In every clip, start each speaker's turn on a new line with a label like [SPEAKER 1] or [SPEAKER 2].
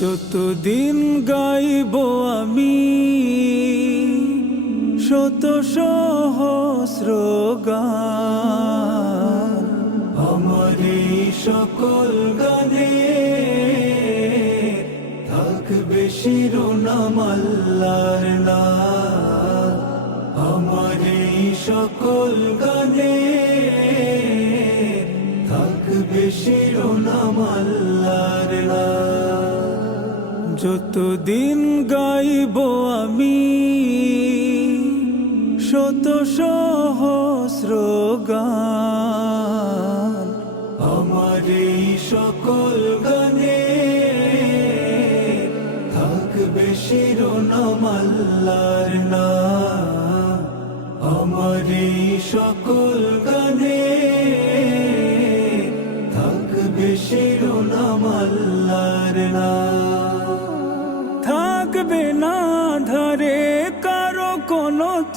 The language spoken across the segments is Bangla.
[SPEAKER 1] যতদিন গাইব আমি, শত সহস্র গান। সকল গানে থাক বেশি না আমার সকল গানে থাকবে শিরোনামাল্লা যতদিন গাইব আমি, শত সহস্র গান। আমার এই সকল গানে থাকবে শিরোনাম আল্লাহর নাম। আমার এই সকল গানে থাকবে শিরোনাম আল্লাহর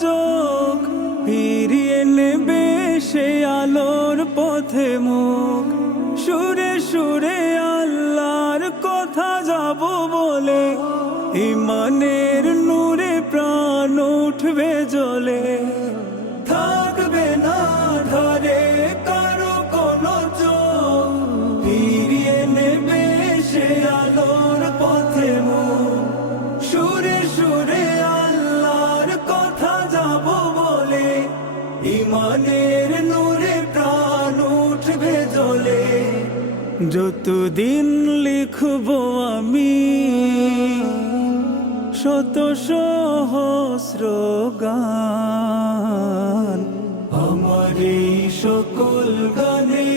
[SPEAKER 1] চোখ ফিরিয়ে নেবে সে আলোর পথে মুখ। সুরে সুরে আল্লাহর কথা যাব বলে, ইমানের নূরে প্রাণ উঠবে জ্বলে থাকবে না ধরে কারও কোনো চোখ, ফিরিয়ে নেবে সে আলোর যতদিন লিখব আমি, শত সহস্র গান। আমার এই সকল গানে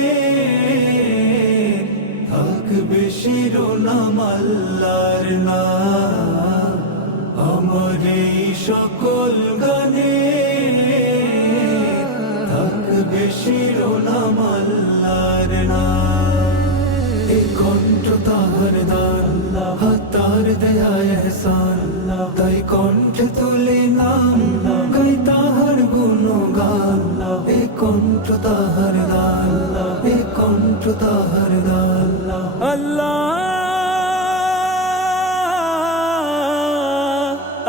[SPEAKER 1] থাকবে শিরোনাম নাম। আমার এই সকল গানে কণ্ঠ তাহার দান হাতার দেয়া এহসান তাই কণ্ঠে তুলে নাম গাই তাহার গুণগান এ কণ্ঠ তাহার দান এ কণ্ঠ তাহার দান আল্লাহ।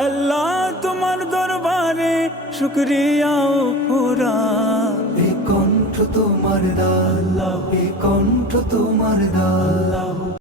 [SPEAKER 1] আল্লাহ তোমার দরবারে শুক্রিয়া ও পুরা। এ কণ্ঠ তোমার দাল্লা এ কণ্ঠ তোমার দাল্লা